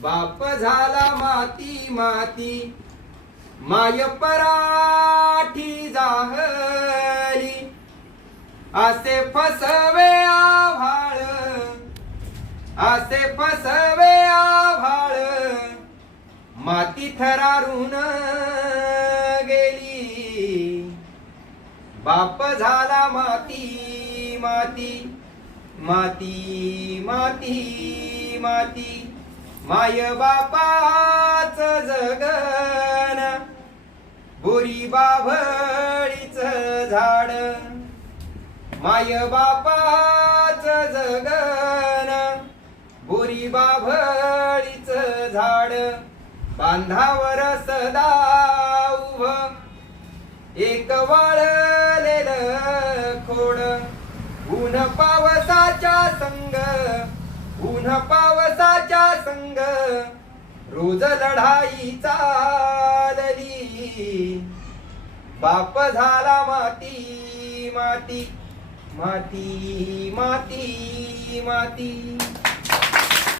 बाप झाला माती माती, माय पराठी जाहली, असे फसवे आभाळ, असे फसवे आभाळ, माती थरारून गेली. बाप झाला माती माती, माती माती माती, माय बापाच जगन, बोरी बाभळीच झाड. माय बापाच जगन, बोरी बाभळीच झाड. बांधावर सदा उभं एक वाळलेल खोड. ऊन पावसाच्या संग, ऊन पावसाच्या संग, रोज लढाई चालली. बाप झाला माती माती, माती माती माती.